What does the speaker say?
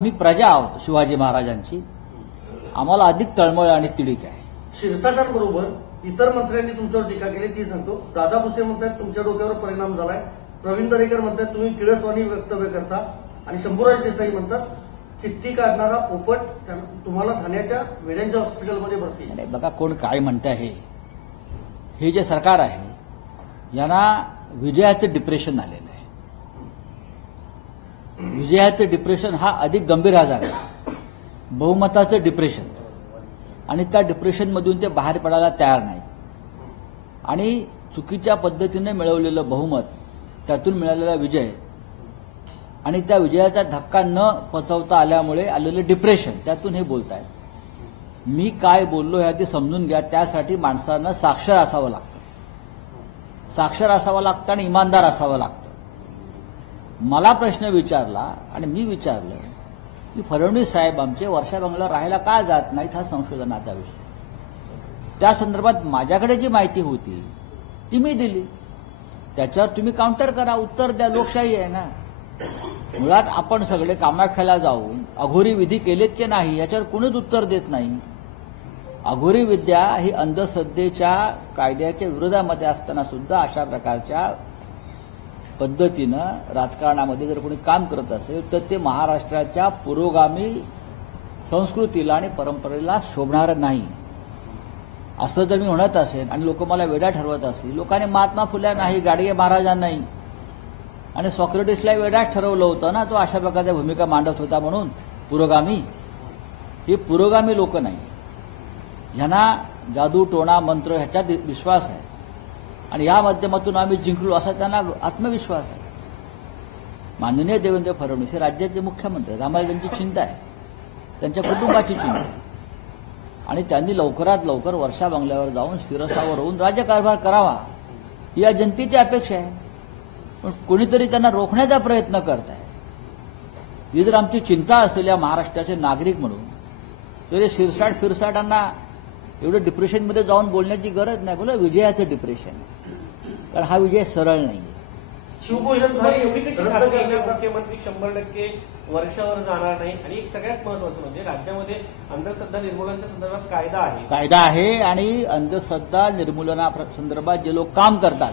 मी प्रजा आहोत शिवाजी महाराजांची. आम्हाला अधिक तळमळ आणि तिडीक आहे. क्षीरसागरबरोबर इतर मंत्र्यांनी तुमच्यावर टीका केली ती सांगतो. दादा भुसे म्हणतात तुमच्या डोक्यावर परिणाम झालाय. प्रवीण दरेकर म्हणतात तुम्ही किळसवाणी वक्तव्य करता. आणि शंभूराज देसाई म्हणतात चिठ्ठी काढणारा पोपट तुम्हाला ठाण्याच्या वेड्यांच्या हॉस्पिटलमध्ये भरती. नाही बघा, कोण काय म्हणत आहे. हे जे सरकार आहे यांना विजयाचं डिप्रेशन आलेलं आहे. विजयाचं डिप्रेशन हा अधिक गंभीर आजार आहे. बहुमताचं डिप्रेशन. आणि त्या डिप्रेशनमधून ते बाहेर पडायला तयार नाहीत. आणि चुकीच्या पद्धतीने मिळवलेलं बहुमत, त्यातून मिळालेला विजय आणि त्या विजयाचा धक्का न पचवता आल्यामुळे आलेलं डिप्रेशन, त्यातून हे बोलतायत. मी काय बोललो हे आधी समजून घ्या. त्यासाठी माणसांना साक्षर असावं लागतं. साक्षर असावं लागतं आणि इमानदार असावं लागतं. मला प्रश्न विचारला आणि मी विचारलं की फडणवीस साहेब आमचे वर्षा बंगल्यावर राहायला का जात नाहीत, हा संशोधनाचा विषय. त्या संदर्भात माझ्याकडे जी माहिती होती ती मी दिली. त्याच्यावर तुम्ही काउंटर करा, उत्तर द्या. लोकशाही आहे ना. मुळात आपण सगळे कामाख्याला जाऊन अघोरी विधी केलेत की नाही याच्यावर कोणीच उत्तर देत नाही. अघोरी विद्या ही अंधश्रद्धेच्या कायद्याच्या विरोधामध्ये असताना सुद्धा अशा प्रकारच्या पद्धतीनं राजकारणामध्ये जर कोणी काम करत असेल तर ते महाराष्ट्राच्या पुरोगामी संस्कृतीला आणि परंपरेला शोभणारं नाही असं जर मी म्हणत असेल आणि लोक मला वेडा ठरवत असतील. लोकांनी महात्मा फुल्या नाही, गाडगे महाराजांनाही आणि सॉक्रेटिसला वेडाच ठरवलं होतं ना. तो अशा प्रकारच्या भूमिका मांडत होता म्हणून पुरोगामी. हे पुरोगामी लोक नाही. ह्यांना जादू टोणा मंत्र ह्याच्यात विश्वास आहे आणि या माध्यमातून आम्ही जिंकलो असा त्यांना आत्मविश्वास आहे. माननीय देवेंद्र फडणवीस हे राज्याचे मुख्यमंत्री आहेत. आम्हाला त्यांची चिंता आहे, त्यांच्या कुटुंबाची चिंता आहे. आणि त्यांनी लवकरात लवकर वर्षा बंगल्यावर जाऊन शिरसावर होऊन राज्यकारभार करावा ही या जनतेची अपेक्षा आहे. पण कोणीतरी त्यांना रोखण्याचा प्रयत्न करत आहे. ही जर आमची चिंता असेल या महाराष्ट्राचे नागरिक म्हणून तर हे फिरसाटांना एवढं डिप्रेशनमध्ये जाऊन बोलण्याची गरज नाही. बोला विजयाचं डिप्रेशन, कारण हा विजय सरळ नाही. शिवभोजन एवढी कशी खात्री आहे मुख्यमंत्री 100% वर्षावर जाणार नाही. आणि एक सगळ्यात महत्वाचं म्हणजे राज्यामध्ये अंधश्रद्धा निर्मूलनाच्या संदर्भात कायदा आहे आणि अंधश्रद्धा निर्मूलना संदर्भात जे लोक काम करतात